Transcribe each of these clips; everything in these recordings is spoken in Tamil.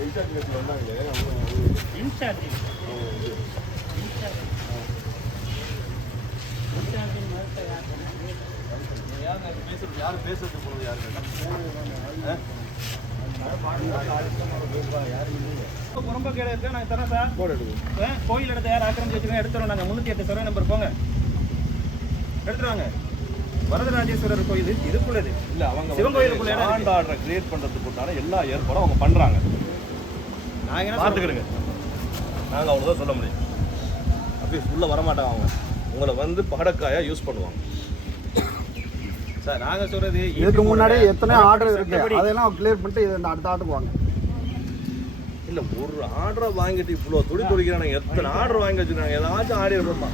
இன்சார்ஜ் நேரத்தில் வந்தாங்களே இன்சார்ஜ் யார் பேசுறது போகிறது யாரு ரொம்ப கீழே இருக்கு நாங்கள் தரோம் சார் கோயில் இடத்த யார் ஆக்கிரமிச்சு வச்சுருக்கோம் எடுத்துறோம் நாங்கள் முந்நூற்றி எட்டு சர்வே நம்பர் போங்க எடுத்துருவாங்க வரதராஜேஸ்வரர் கோயில் இது இதுக்குள்ளது இல்லை அவங்க சிவன் கோயிலுக்குள்ள கிரியேட் பண்ணுறதுக்கு உண்டான எல்லா ஏற்பாடும் அவங்க பண்ணுறாங்க? பார்த்துக்கிடுங்க. நாங்கள் அவ்வளோதான் சொல்ல முடியும். ஆஃபீஸ் உள்ளே வரமாட்டாங்க அவங்க. உங்களை வந்து பகடக்காயாக யூஸ் பண்ணுவாங்க. சார் நாங்கள் சொல்றது இதுக்கு முன்னாடி எத்தனை ஆர்டர் இருக்கு. அதெல்லாம் கிளியர் பண்ணிட்டு இது அடுத்த ஆர்டருக்கு வாங்க. இல்லை ஒரு ஆர்டரை வாங்கிட்டு இவ்வளோ துடி துடிக்கிறானுங்க. எத்தனை ஆர்டர் வாங்கி வச்சுருக்காங்க. ஏதாச்சும் ஆடி விடணுமா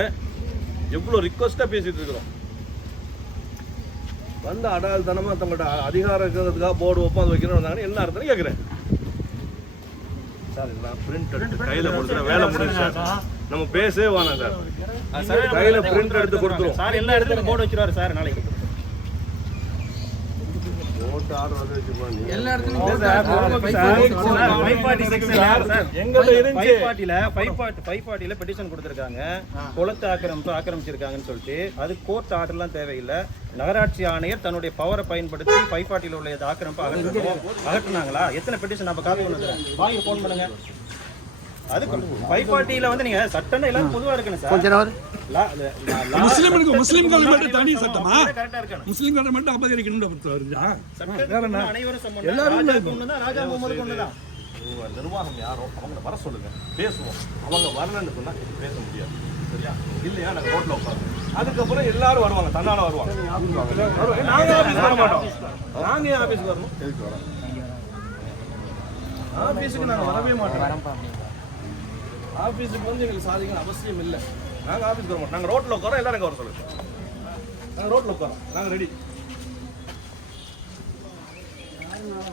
ஆ? எவ்வளோ ரிக்வஸ்ட்டாக பேசிட்டு இருக்கிறோம். வந்து அடால்தனமாக தங்கள்கிட்ட அதிகாரம் இருக்கிறதுக்காக போர்டு ஒப்பாந்து வைக்கணும் வந்தாங்கன்னு என்ன அர்த்தம் கேட்குறேன் சார் பிரிண்ட் எடுத்து கையில் கொடுத்துறேன் வேலை முடிஞ்சு சார். நம்ம பேசவே வேணாம் சார். சார் கையில் பிரிண்ட் எடுத்து கொடுத்துருவோம். சார் எல்லா இடத்துலையும் போர்டு வச்சிருவாரு சார் நாளைக்கு போட்டு ஆர்டர் வந்து வச்சுருப்பாங்க எல்லா பார்ட்டில பெட்டிஷன் கொடுத்துருக்காங்க. குளத்தை ஆக்கிரமிப்பு ஆக்கிரமிச்சிருக்காங்கன்னு சொல்லிட்டு அது கோர்ட் ஆர்டர்லாம் தேவையில்லை. நகராட்சி ஆணையர் தன்னுடைய பவரை பயன்படுத்தி ஃபைவ் பார்ட்டியில் உள்ள ஆக்கிரமிப்பு அகற்றுனாங்களா? எத்தனை பெட்டிஷன் நம்ம காப்பி பண்ணுறேன் வாங்கி ஃபோன் பண்ணுங்க. அது ஃபைவ் வந்து நீங்க சட்டம் எல்லாரும் பொதுவா இருக்கணும் சார். முஸ்லிம்களுக்கு முஸ்லிம்கள் மட்டும் தனி சட்டமா? கரெக்டா இருக்கணும். முஸ்லிம்களை மட்டும் சட்டத்துக்கு அனைவரும் ஒண்ணுதான் ராஜா முகமதுக்கு ஒண்ணுதான் உங்க நிர்வாகம் யாரோ? அவங்கள வர சொல்லுங்க. பேசுவோம். அவங்க வரலன்னு சொன்னா இது பேச முடியாது. சரியா? இல்லையா? நாங்க ரோட்ல உட்காந்து அதுக்கப்புறம் எல்லாரும் வருவாங்க. தன்னால வருவாங்க. வருவாங்க. நாங்க ஆபீஸ் வர மாட்டோம். நாங்க ஏன் ஆபீஸ்க்கு வரணும்? ஆபீஸுக்கு நாங்க வரவே மாட்டோம். ஆபீஸுக்கு வந்து எங்களுக்கு சாதிக்கணும் அவசியம் இல்லை. நாங்க ஆபீஸ்க்கு வர மாட்டோம் நாங்க ரோட்ல உட்காரோம் எல்லாரும் இங்க வர சொல்லுங்க. நாங்க ரோட்ல உட்காரோம் நாங்க ரெடி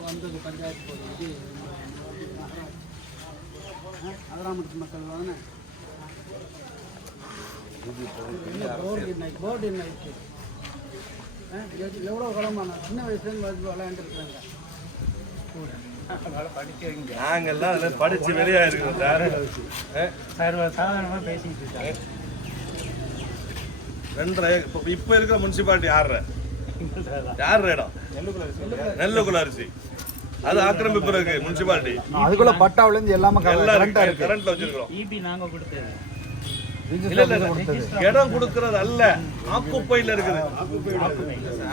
வந்தது பஞ்சாயத்து போகுது அதிராமத்து மக்கள் தானே? போர்டு என்ன ஆயிடுச்சு எவ்வளோ குளமான சின்ன வயசுலேருந்து வந்து விளையாண்டுருக்குறாங்க நாங்கெல்லாம் அதுல படிச்சு வெளியா இருக்கிறோம் சார் சாதாரணமா பேசிட்டு இருக்காங்க. ரெண்டரை இப்போ இப்போ இருக்கிற முனிசிபாலிட்டி யாரு யார் இடம்? நெல்லுக்குள்ள அரிசி. அது ஆக்கிரமிப்பு இருக்கு முனிசிபாலிட்டி. அதுக்குள்ள பட்டாவிலேருந்து எல்லாமே எல்லாம் இருக்கு. கரண்ட்ல வச்சிருக்கிறோம். இபி நாங்க கொடுத்தது. இடம் கொடுக்கறது அல்ல. ஆக்குப்பையில இருக்குது.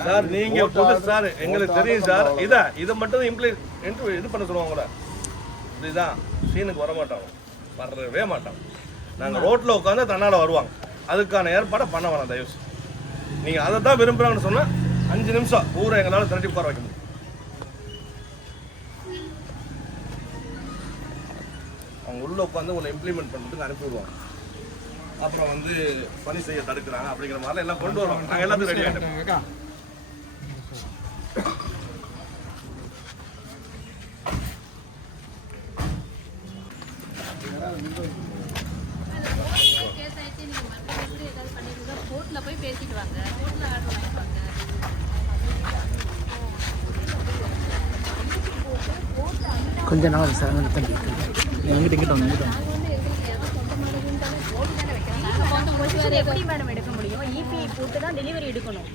சார் நீங்க புது சார் எங்களுக்கு தெரியும் சார். இத இதை மட்டும் இம்ப்ளை இது பண்ண சொல்லுவாங்க உங்களை இதுதான். சீனுக்கு வர மாட்டாங்க வரவே மாட்டாங்க நாங்க ரோட்ல உட்காந்து தன்னால வருவாங்க. அதுக்கான ஏற்பாடை பண்ண வேணாம் தயவு செய்து. நீங்க அதை தான் விரும்புறாங்கன்னு சொன்னா அஞ்சு நிமிஷம் ஊரை எங்களால திரட்டி உட்கார வைக்க முடியும். அவங்க உள்ள உட்காந்து உங்களை இம்ப்ளிமெண்ட் பண்ணுறதுக்கு அனுப்பி விடுவாங்க அப்புறம் வந்து பணி செய்ய தடுக்கிறாங்க அப்படிங்கிற மாதிரிலாம் எல்லாம் கொண்டு வருவாங்க நாங்கள் எல்லாத்தையும் ரெடி ஆகிட்டோம். கோர்ட்ல போய் பேசிட்டு வாங்க கோர்ட்ல ஆர்டர் வாங்கிப்பாங்க கொஞ்ச நாள் சார் தம்பி எங்கிட்ட இங்கிட்ட நாங்க வந்து எங்களுக்கு ஏதோ சொந்தமானதுன்னு வந்து எப்படி மேடம் எடுக்க முடியும்? இபி போட்டு தான் டெலிவரி எடுக்கணும்.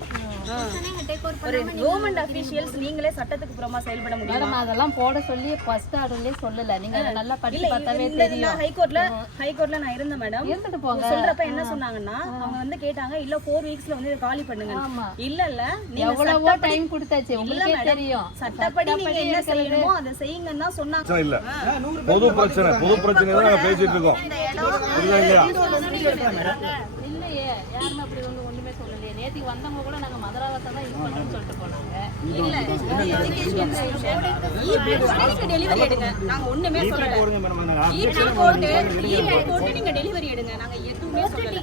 ஒரு கவர்மெண்ட் அபிஷியல்ஸ் நீங்களே சட்டத்துக்கு புறமா செயல்பட முடியுமா? அதெல்லாம் போட சொல்லி ஃபர்ஸ்ட் ஆர்டர்லயே சொல்லல. நீங்க அதை நல்லா படிச்சு பார்த்தாவே தெரியும். நான் ஹைகோர்ட்ல ஹைகோர்ட்ல நான் இருந்தேன் மேடம் இருந்துட்டு போங்க. சொல்றப்ப என்ன சொன்னாங்கன்னா அவங்க வந்து கேட்டாங்க இல்ல ஃபோர் வீக்ஸ்ல வந்து காலி பண்ணுங்க. இல்ல இல்ல நீங்க எவ்வளவோ டைம் கொடுத்தாச்சு. உங்களுக்கே தெரியும். சட்டப்படி நீங்க என்ன. செய்யணுமோ அதை செய்யுங்கன்னு தான் சொன்னாங்க. இல்ல பொது பிரச்சனை பொது பிரச்சனை தான் நாங்க பேசிட்டு இருக்கோம். யாருமே அப்படி ஒண்ணு ஒண்ணுமே சொல்லலையே. நேத்துக்கு வந்தவங்க கூட நாங்க மதுராவத்தை தான் யூஸ் சொல்லிட்டு போனாங்க. டெலிவரி எடுங்க. நாங்க ஒண்ணுமே சொல்லல. நாங்கள் போட்டு இபி போட்டு நீங்க டெலிவரி எடுங்க. நாங்க எதுவுமே சொல்லல.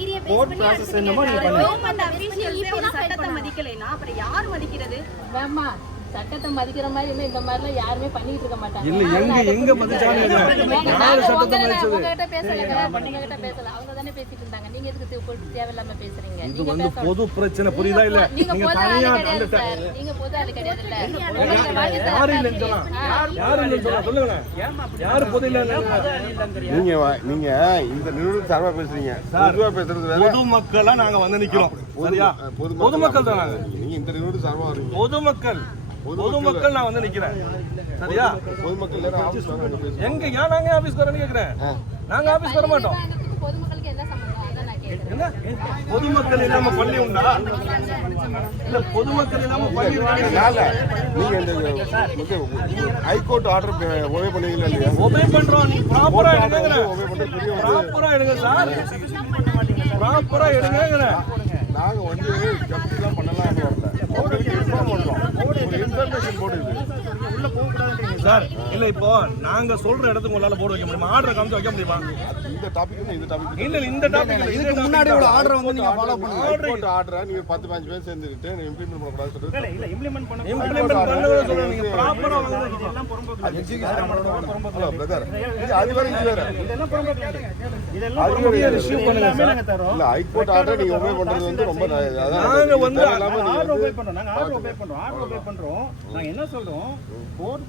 நீங்கள் கவர்மெண்ட் அபிஷியல்ஸே ஒரு சட்டத்தை மதிக்கலைன்னா அப்புறம் யார் மதிக்கிறது? வேமா சட்டத்தை மதிக்கிற மாதிரி இருந்தா இந்த மாதிரிலாம் யாருமே பண்ணிட்டு இருக்க மாட்டாங்க. இல்ல எங்க எங்க மதிச்சாலும் இல்ல. உங்ககிட்ட பேசல பேசல. அவங்க தானே பேசிட்டு இருந்தாங்க. நீங்க எதுக்கு தேவையில்லாம பேசுறீங்க? இது வந்து பொது பிரச்சனை புரியுதா இல்ல? நீங்க பொது ஆளு தனியா கிடையாது சார். நீங்க பொது ஆளு கிடையாது இல்ல. உங்களுக்கு வாங்கி தர யாரு இல்லைன்னு சொல்லலாம். யாரு இல்லைன்னு சொல்லலாம்? சொல்லுங்களேன் யாரு பொது இல்லைன்னு நீங்க வ- நீங்க இந்த நிறுவனம் சார்பா பேசுறீங்க. பொதுவா பேசுறது வேற. பொதுமக்களா நாங்க வந்து நிக்கிறோம். சரியா? பொதுமக்கள் பொதுமக்கள் தான் நாங்க. நீங்க இந்த நிறுவனம் சார்பா வரீங்க பொதுமக்கள். பொதுமக்கள். நான் வந்து நிக்கிறேன். சரியா? பொதுமக்கள் ஆபீஸ் எங்க ஏன் நாங்க ஆபீஸ்க்கு வரேன்னு கேக்குறேன். நாங்க ஆபீஸ் வர மாட்டோம். என்ன பொதுமக்கள் இல்லாம பள்ளி உண்டா? இல்ல பொதுமக்கள் இல்லாம பள்ளி நீங்க இந்த ஹைகோர்ட் ஆர்டர் ஒபே பண்ணுவீங்களா இல்லையா? ஒபே பண்றோம். நீ ப்ராப்பரா ஒரு- ப்ராப்பரா எடுங்க சார் ப்ராப்பரா எடுங்கங்கற நாங்க வந்து ஜப்திலாம் பண்ணலாம்னு வரல உங்களுக்கு இன்ஃபார்ம் பண்றோம். ¿Por qué? ¿Por. சார். இல்ல இப்போ நாங்க சொல்ற இடத்துக்கு உங்களால போர்டு வைக்க முடியுமா? ஆர்டர் காமிச்சு வைக்க முடியுமா? இந்த டாபிக் இந்த டாபிக் இல்ல இல்ல, இந்த டாபிக் இதுக்கு முன்னாடி உள்ள ஆர்டர் வந்து நீங்க ஃபாலோ ஹைகோர்ட் ஆர்டரை நீங்க பத்து பாஞ்சு பேர் சேர்ந்துக்கிட்டு இம்ப்ளிமெண்ட் பண்ணக்கூடாது சொல்றது இல்லை இல்லை இம்ப்ளிமெண்ட் பண்ண இம்ப்ளிமெண்ட் பண்ணவே சொல்றேன். நீங்க ப்ராப்பரா வந்து இதெல்லாம் புறம்போக்கு ஹலோ பிரதர் இது அது வேற இது வேற இதெல்லாம் புறம்போக்கு இதெல்லாம் issue எல்லாமே நாங்க தரோம். இல்ல ஹைகோர்ட் ஆர்டர் நீங்க ஒபே பண்றது வந்து ரொம்ப நாங்க வந்து ஆர்டர் ஒபே பண்றோம். நாங்க ஆர்டர் ஒபே பண்றோம். ஆர்டர் ஒபே பண்றோம். நாங்க என்ன சொல்றோம்? கோர்ட்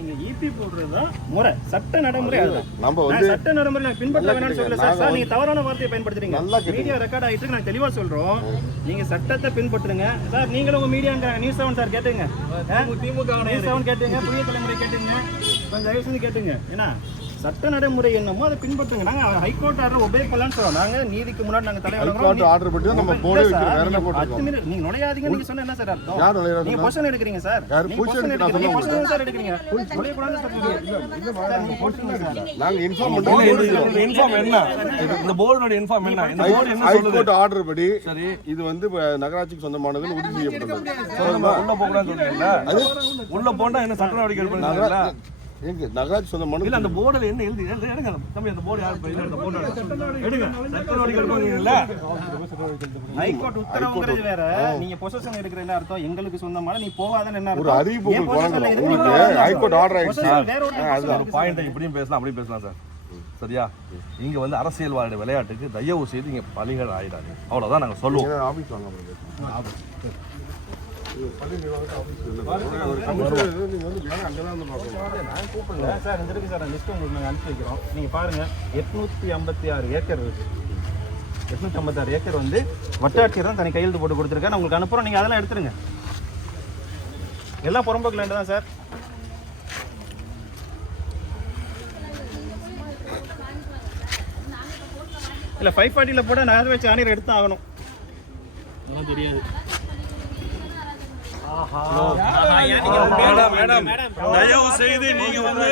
நீங்க இபி போடுறது முறை சட்ட நடைமுறை அதுதான். நம்ம நான் வந்து சட்ட நடைமுறை நான் பின்பற்ற வேணாம்னு சொல்லல கேட்டுங்க. சார். சார் நீங்க தவறான வார்த்தையை பயன்படுத்துறீங்க. மீடியா ரெக்கார்ட் ஆயிட்டு இருக்கு, நாங்க தெளிவா சொல்றோம். நீங்க சட்டத்தை பின்பற்றுங்க. சார் நீங்களும் உங்க மீடியாங்க நியூஸ் செவன் சார் கேட்டுங்க திமுக நியூஸ் செவன் கேட்டுங்க புதிய தலைமுறை கேட்டுங்க கொஞ்சம் தயவு செஞ்சு கேட்டுங்க ஏன்னா சட்ட நடைமுறை என்னமோ அதை பின்பற்றுங்க. நாங்க ஹைகோர்ட் ஆர்டர் ஒபே பண்ணலாம்னு சொல்றோம். நாங்க நீதிக்கு முன்னாடி நாங்க ஹைகோர்ட் தலைவர் ஆர்டர் படி தான் நம்ம போர்டே வைக்கிறோம் வேற என்ன போட்டுருக்கோம் நீங்க நுழையாதீங்க நீங்க சொன்ன என்ன சார் அர்த்தம்? யார் நுழையிறாங்க? நீங்க பொசிஷன் எடுக்கிறீங்க சார். யார் நீங்க நான் எடுக்கிறீங்க. position சார் எடுக்கிறீங்க. சொல்றீங்க. சார் நீங்க position சார் நாங்க இன்ஃபார்ம் பண்றோம் இன்ஃபார்ம் என்ன? இந்த போர்டோட இன்ஃபார்ம் என்ன? இந்த போர்டு என்ன சொல்லுது? ஹைகோர்ட் ஆர்டர் படி சரி. இது வந்து நகராட்சிக்கு சொந்தமானதுன்னு உறுதி செய்யப்பட்டுள்ளது சொல்லுமா உள்ள போகலாம்னு சொல்றீங்களா உள்ள போனா என்ன சட்ட நடவடிக்கை எடுப்பீங்களா எங்க? நகராட்சி சொந்தமானது இல்ல அந்த போர்டுல என்ன எழுதி? எடுங்க தம்பி அந்த போர்டு யார்? அந்த போர்டு எடுங்க. சட்ட நடவடிக்கை எடுப்பாங்கல்ல ஹைகோர்ட் உத்தரவுங்கிறது வேற. நீங்க பொசிஷன் எடுக்கிற என்ன அர்த்தம்? எங்களுக்கு சொந்தமான நீ போகாதன்னு என்ன ஒரு அறிவிப்பு உங்களுக்கு வழங்குறோம். ஹைகோர்ட் ஆர்டர் ஆயிடுச்சு. வேற ஒரு பாயிண்ட் இப்படியும் பேசலாம் அப்படியும் பேசலாம் சார். சரியா? இங்க வந்து அரசியல்வாதி விளையாட்டுக்கு தயவு செய்து இங்க பலிகள் ஆயிடாது அவ்வளவுதான் நாங்க சொல்லுவோம். ஆபீஸ் வாங்க பள்ளி நிர்வாகத்தை ஆபீஸ் இல்லை. வந்து வேலை அங்கதான் வந்து பார்க்கணும் நான் கூப்பிடுறேன் சார் இந்த இருக்கு சார் லிஸ்ட் உங்களுக்கு நாங்கள் அனுப்பி வைக்கிறோம் நீங்கள் பாருங்கள் எட்நூற்றி ஐம்பத்தி ஆறு ஏக்கர் இருக்கு எட்நூற்றி ஐம்பத்தாறு ஏக்கர் வந்து வட்டாட்சியர் தான் தனி கையெழுத்து போட்டு கொடுத்துருக்கேன் நான் உங்களுக்கு அனுப்புகிறோம் நீங்கள் அதெல்லாம் எடுத்துருங்க எல்லாம் புறம்போக்கு லேண்டு தான் சார் இல்லை ஃபைவ் ஃபார்ட்டியில் போட நான் வச்சு ஆணியர் எடுத்து ஆகணும் தெரியாது தயவு செய்து நீங்க வந்து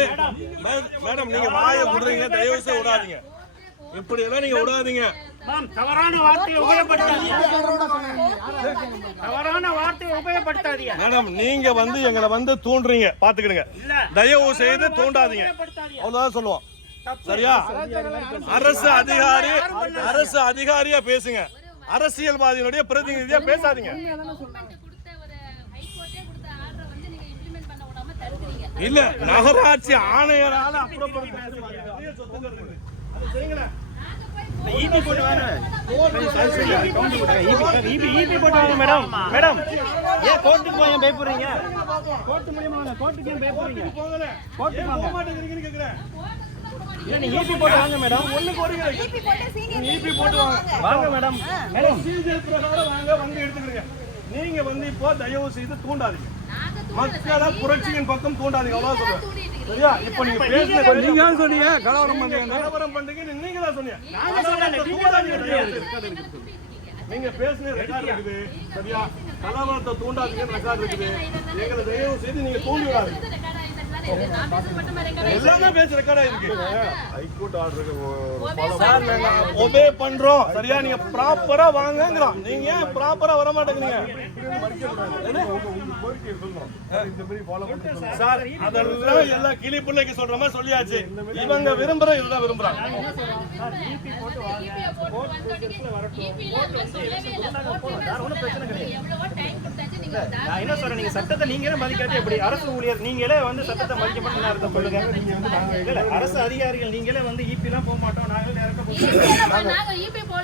மேடம் நீங்க வாயை விடுறீங்க தயவு செய்து விடாதீங்க. இப்படி எல்லாம் நீங்க விடாதீங்க. தவறான வார்த்தையை உபயோகப்படுத்தாதீங்க. தவறான வார்த்தையை உபயோகப்படுத்தாதீங்க. மேடம் நீங்க வந்து எங்களை வந்து தூண்டுறீங்க. பாத்துக்கிடுங்க. தயவு செய்து தூண்டாதீங்க. அவ்வளவுதான் சொல்லுவோம். சரியா? அரசு அதிகாரி அரசு அதிகாரியா பேசுங்க. அரசியல்வாதிகளுடைய பிரதிநிதியா பேசாதீங்க கவர்மெண்ட் கொடுத்த ஒரு ஹைகோர்ட்டே கொடுத்த ஆர்டரை வந்து நீங்க இம்ப்ளிமெண்ட் பண்ண விடாம தடுக்கிறீங்க இல்ல நகராட்சி ஆணையரால அப்புறப்படுத்தி நிறைய சொத்துக்கள் இருக்குது. அது செய்யுங்களேன். ஈபி போட்டு வாங்க ஈபி ஈபி போட்டு வாங்க மேடம். மேடம் ஏன் கோர்ட்டுக்கு போய் ஏன் பயப்படுறீங்க? கோர்ட்டு மூலியமா வாங்க. கோர்ட்டுக்கு ஏன் பயப்படுறீங்க? போகல. கோர்ட்டுக்கு போக மாட்டேங்கிறீங்கன்னு கேக்குறேன். இல்ல நீ ஈபி போட்டு வாங்க மேடம்? ஒண்ணு போடுங்க. இபி போட்டு வாங்க. வாங்க மேடம். மேடம். CJL பிரகாரம் வாங்க, வந்து எடுத்துக்கிறீங்க. நீங்க வந்து இப்போ தயவு செய்து தூண்டாதீங்க. மக்களை புரட்சியின் பக்கம் தூண்டாதீங்க. அவ்வளவு சொல்றேன். சரியா? இப்போ நீங்க பேசுன நீங்க சொன்னீங்க. கலவரம் பண்றீங்க கலவரம் பண்றீங்க நீங்க தான் சொன்னீங்க. நீங்க பேசுன ரெக்கார்ட் இருக்குது. சரியா? கலவரத்தை தூண்டாதீங்க ரெக்கார்ட் இருக்குது. எங்களை தயவு செய்து நீங்க தூண்டி விடாதீங்க எல்லாமே பேச ரெக்கார்ட் ஆயிருக்கு. ஹைகோர்ட் ஆர்டருக்கு ஒபே பண்றோம். சரியா? நீங்க ப்ராப்பரா வாங்கங்கறோம் நீங்க ஏன் ப்ராப்பரா வர மாட்டேங்கிறீங்க கோரிக்கை சொல்றோம் இந்த மாதிரி ஃபாலோ பண்ணுங்க சார் அதெல்லாம் எல்லாம் கிளி பிள்ளைக்கு சொல்ற மாதிரி சொல்லியாச்சு. இவங்க விரும்புற இதுதான் விரும்புறாங்க. நான் என்ன சொல்றேன்? நீங்க சட்டத்தை நீங்களே மதிக்காட்டி எப்படி? அரசு ஊழியர் நீங்களே வந்து சட்டத்தை மதிக்க அர்த்தம் சொல்லுங்க. இல்ல, இல்ல அரசு அதிகாரிகள் நீங்களே வந்து ஈபி எல்லாம் போக மாட்டோம். நாங்களே நேரத்தை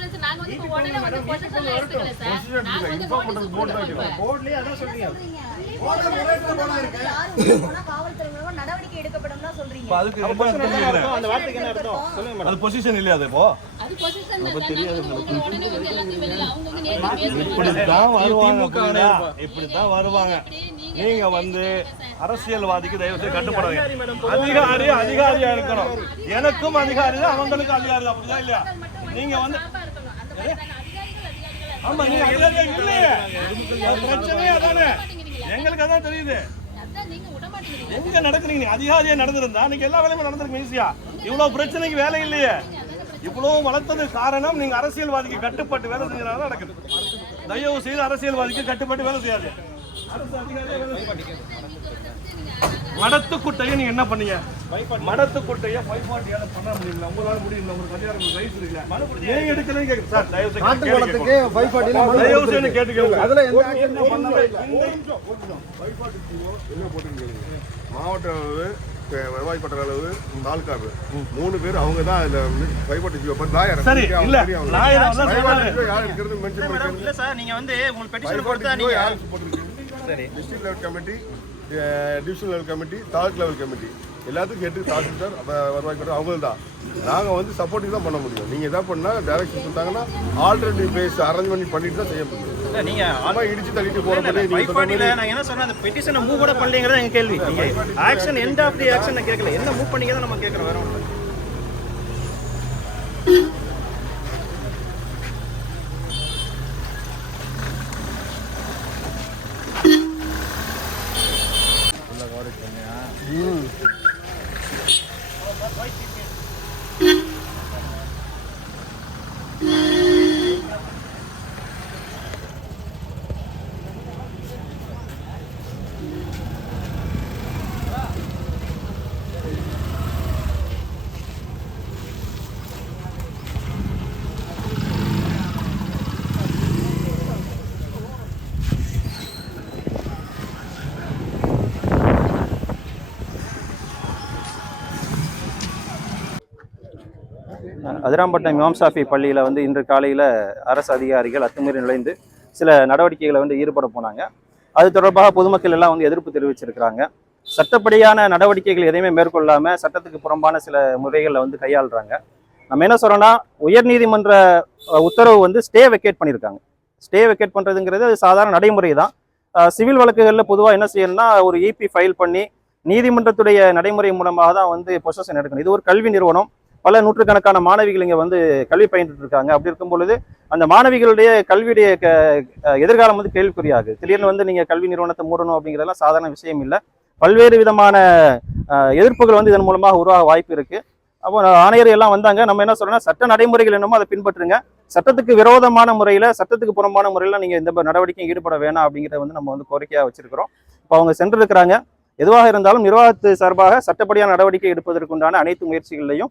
போக நாங்க இபி போலீஸ் நாங்க வந்து இப்ப உடனே வந்து பொசிஷன்ல எடுத்துக்கல சார். நாங்க வந்து நோட்டீஸ் கொடுத்துருக்கோம் போர்ட்லயே அதான் சொல்றீங்க. காவல்துறை நடவடிக்கை எடுக்கப்படும் தான் சொல்றீங்க. அதுக்கு அப்ப பொசிஷன் என்ன அர்த்தம்? அந்த வார்த்தைக்கு என்ன அர்த்தம்? சொல்லுங்க மேடம் அது பொசிஷன் இல்லையா அது இப்போ? அது பொசிஷன் தான் சார். நாங்க வந்து உங்க உடனே வந்து எல்லாத்தையும் வெளியில அவங்க வந்து நேர்ல பேசுவாங்க இப்படித்தான் வருவாங்க? இப்படித்தான் வருவாங்க. நீங்க வந்து அரசியல்வாதிக்கு தயவு செய்து கட்டுப்படாதீங்க அதிகாரி அதிகாரியா இருக்கணும். எனக்கும் அதிகாரி தான் அவங்களுக்கும் அதிகாரி தான் அப்படிதான் இல்லையா? நீங்க வந்து ஆமா நீங்க அதிகாரிகள் இல்லையே. பிரச்சனையே அதானே எங்களுக்கு அதான் தெரியுது. எங்க நடக்குறீங்க? அதிகாரியா நடந்திருந்தா நீங்க எல்லா வேலையுமே நடந்திருக்கு ஈஸியா. இவ்வளவு பிரச்சனைக்கு வேலை இல்லையே. இவ்வளவு வளர்த்தது காரணம் நீங்க அரசியல்வாதிக்கு கட்டுப்பட்டு வேலை செஞ்சனால நடக்குது. தயவு செய்து அரசியல்வாதிக்கு கட்டுப்பட்டு வேலை செய்யாது. அரசு அதிகாரியா வேலை செய்யாது. மடத்துக்குட்டையை நீங்க என்ன பண்ணீங்க? மடத்துக்குட்டையை ஃபைவ் ஃபார்ட்டி ஏழு பண்ண முடியல. உங்களால முடியல. உங்களுக்கு அதிகாரம் ரைஸ் இல்ல. நீங்க எடுக்கலன்னு கேக்குது சார் தயவு செய்து நாட்டு கேள்வி வளத்துக்கு கேட்கணும். ஃபைவ் ஃபார்ட்டில தயவு செய்து கேட்டுக்கோங்க. அதுல எந்த ஃபைவ் ஃபார்ட்டி என்ன போட்டுருக்கீங்க மாவட்ட அளவு அஹ், வருவாய் பட்ட அளவு தாலுக்கா அளவு மூணு பேர் அவங்க தான் அதுல ஃபைவ் ஃபார்ட்டி லாயர். சரி இல்ல. லாயர் யார் இருக்கிறது மென்ஷன் பண்ணிருக்கீங்க இல்ல சார் நீங்க வந்து உங்களுக்கு பெட்டிஷன் கொடுத்தா நீங்க யார் போட்டுருக்கு சரி. District level committee division level committee taluk level committee எல்லாத்துக்கும் கேட்டு தாசில்தார் அப்போ வருவாய் பட்ட அவங்க தான் நாங்கள் வந்து சப்போர்ட்டிவ் தான் பண்ண முடியும். நீங்கள் எதாவது பண்ணால் டைரக்ஷன் கொடுத்தாங்கன்னா ஆல்டர்னேட்டிவ் பிளேஸ் அரேஞ்ச் பண்ணி பண்ணிட்டு தான் செய்ய முடியும். இல்ல, நீங்க இடிச்சு தள்ளிட்டு ஃபார்ட்டில நான் என்ன சொல்றேன் அந்த பெட்டிஷனை மூவ் கூட பண்ணலங்கிறத எங்க கேள்வி. Action end of the action கேட்கல. என்ன மூவ் பண்ணீங்க நம்ம கேட்கறோம் வேற হুম அதிராம்பட்டம் இமாம் சாஃபி பள்ளியில் வந்து இன்று காலையில் அரசு அதிகாரிகள் அத்துமீறி நுழைந்து சில நடவடிக்கைகளை வந்து ஈடுபட போனாங்க. அது தொடர்பாக பொதுமக்கள் எல்லாம் வந்து எதிர்ப்பு தெரிவிச்சிருக்கிறாங்க. சட்டப்படியான நடவடிக்கைகள் எதையுமே மேற்கொள்ளாமல் சட்டத்துக்கு புறம்பான சில முறைகளை வந்து கையாளுறாங்க. நம்ம என்ன சொல்கிறோன்னா உயர்நீதிமன்ற உத்தரவு வந்து ஸ்டே வெக்கேட் பண்ணியிருக்காங்க ஸ்டே வெக்கேட் பண்ணுறதுங்கிறது அது சாதாரண நடைமுறை தான். சிவில் வழக்குகளில் பொதுவாக என்ன செய்யணும்னா ஒரு இபி ஃபைல் பண்ணி நீதிமன்றத்துடைய நடைமுறை மூலமாக தான் வந்து பொசஷன் எடுக்கணும். இது ஒரு கல்வி நிறுவனம். பல நூற்றுக்கணக்கான மாணவிகள் இங்கே வந்து கல்வி பயின்று இருக்காங்க. அப்படி இருக்கும் பொழுது அந்த மாணவிகளுடைய கல்வியுடைய க எதிர்காலம் வந்து கேள்விக்குறியாகுது. திடீர்னு வந்து நீங்கள் கல்வி நிறுவனத்தை மூடணும் அப்படிங்கிறதெல்லாம் சாதாரண விஷயம் இல்லை. பல்வேறு விதமான எதிர்ப்புகள் வந்து இதன் மூலமாக உருவாக வாய்ப்பு இருக்குது அப்போ ஆணையர் எல்லாம் வந்தாங்க. நம்ம என்ன சொல்றோம்னா சட்ட நடைமுறைகள் என்னமோ அதை பின்பற்றுங்க. சட்டத்துக்கு விரோதமான முறையில் சட்டத்துக்கு புறம்பான முறையில் நீங்கள் இந்த நடவடிக்கையும் ஈடுபட வேணாம் அப்படிங்கிறத வந்து நம்ம வந்து கோரிக்கையாக வச்சிருக்கிறோம். இப்போ அவங்க சென்றிருக்கிறாங்க. எதுவாக இருந்தாலும் நிர்வாகத்து சார்பாக சட்டப்படியான நடவடிக்கை எடுப்பதற்குண்டான அனைத்து முயற்சிகளையும்